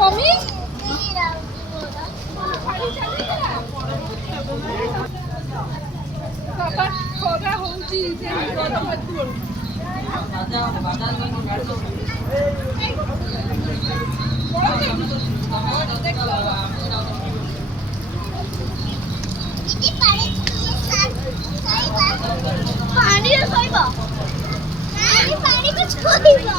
mummy papa खरा होउची से गरम मत पानी सोइबो पानी को छोइबो